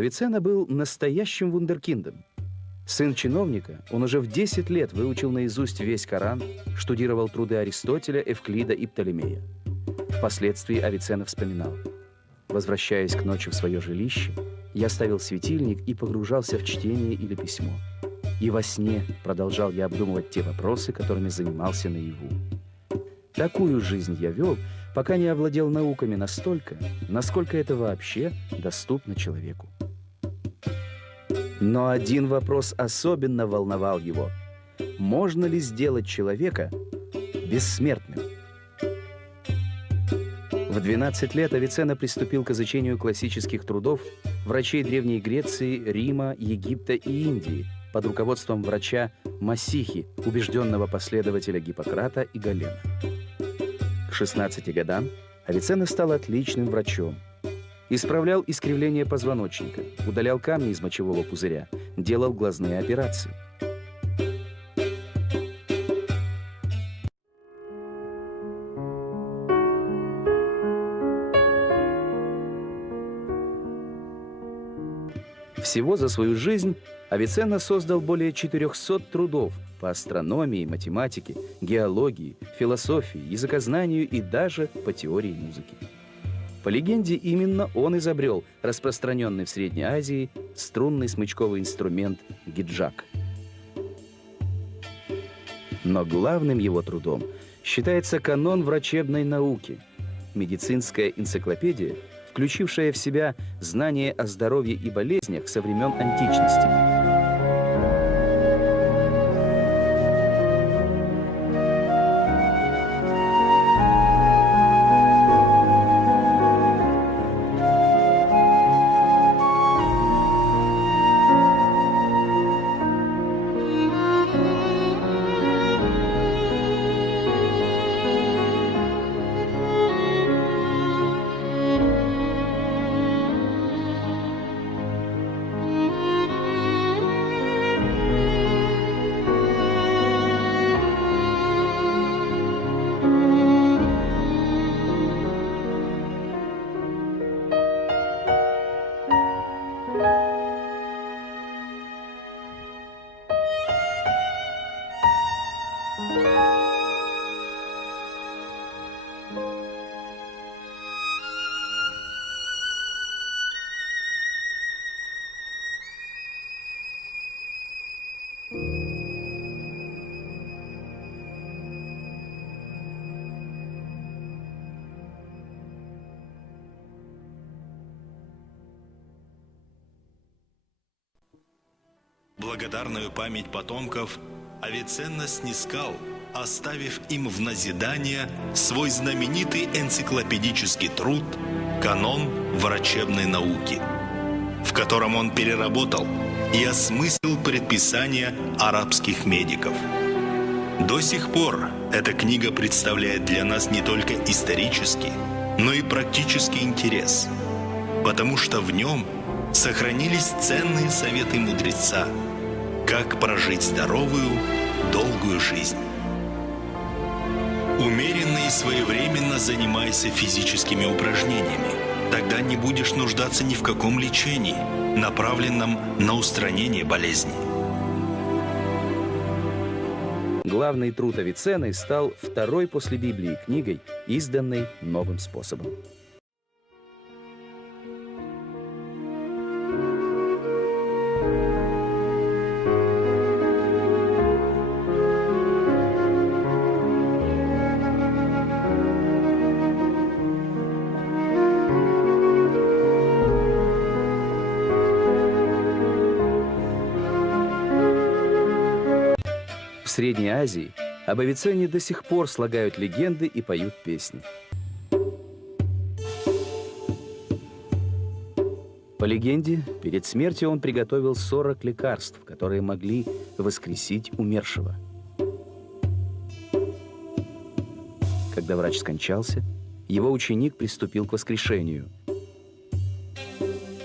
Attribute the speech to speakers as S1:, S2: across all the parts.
S1: Авиценна был настоящим вундеркиндом. Сын чиновника, он уже в 10 лет выучил наизусть весь Коран, штудировал труды Аристотеля, Эвклида и Птолемея. Впоследствии Авиценна вспоминал. Возвращаясь к ночи в свое жилище, я ставил светильник и погружался в чтение или письмо. И во сне продолжал я обдумывать те вопросы, которыми занимался наяву. Такую жизнь я вел, пока не овладел науками настолько, насколько это вообще доступно человеку. Но один вопрос особенно волновал его. Можно ли сделать человека бессмертным? В 12 лет Авиценна приступил к изучению классических трудов врачей Древней Греции, Рима, Египта и Индии под руководством врача Масихи, убежденного последователя Гиппократа и Галена. К 16 годам Авиценна стал отличным врачом. Исправлял искривление позвоночника, удалял камни из мочевого пузыря, делал глазные операции – Всего за свою жизнь Авиценна создал более 400 трудов по астрономии, математике, геологии, философии, языкознанию и даже по теории музыки. По легенде, именно он изобрел распространенный в Средней Азии струнный смычковый инструмент гиджак. Но главным его трудом считается канон врачебной науки – медицинская энциклопедия – включившая в себя знания о здоровье и болезнях со времен античности.
S2: Благодарную память потомков Авиценна снискал, оставив им в назидание свой знаменитый энциклопедический труд «Канон врачебной науки», в котором он переработал и осмыслил предписания арабских медиков. До сих пор эта книга представляет для нас не только исторический, но и практический интерес, потому что в нем сохранились ценные советы мудреца – как прожить здоровую, долгую жизнь. Умеренно и своевременно занимайся физическими упражнениями. Тогда не будешь нуждаться ни в каком лечении, направленном на устранение болезни.
S1: Главный труд Авиценны стал второй после Библии книгой, изданной новым способом. Средней Азии об Авиценне до сих пор слагают легенды и поют песни. По легенде, перед смертью он приготовил 40 лекарств, которые могли воскресить умершего. Когда врач скончался, его ученик приступил к воскрешению.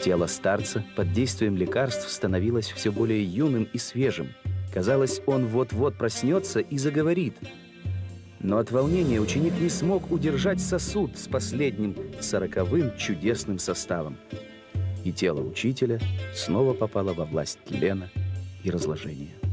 S1: Тело старца под действием лекарств становилось все более юным и свежим – Казалось, он вот-вот проснется и заговорит. Но от волнения ученик не смог удержать сосуд с последним сороковым чудесным составом. и тело учителя снова попало во власть тлена и разложения.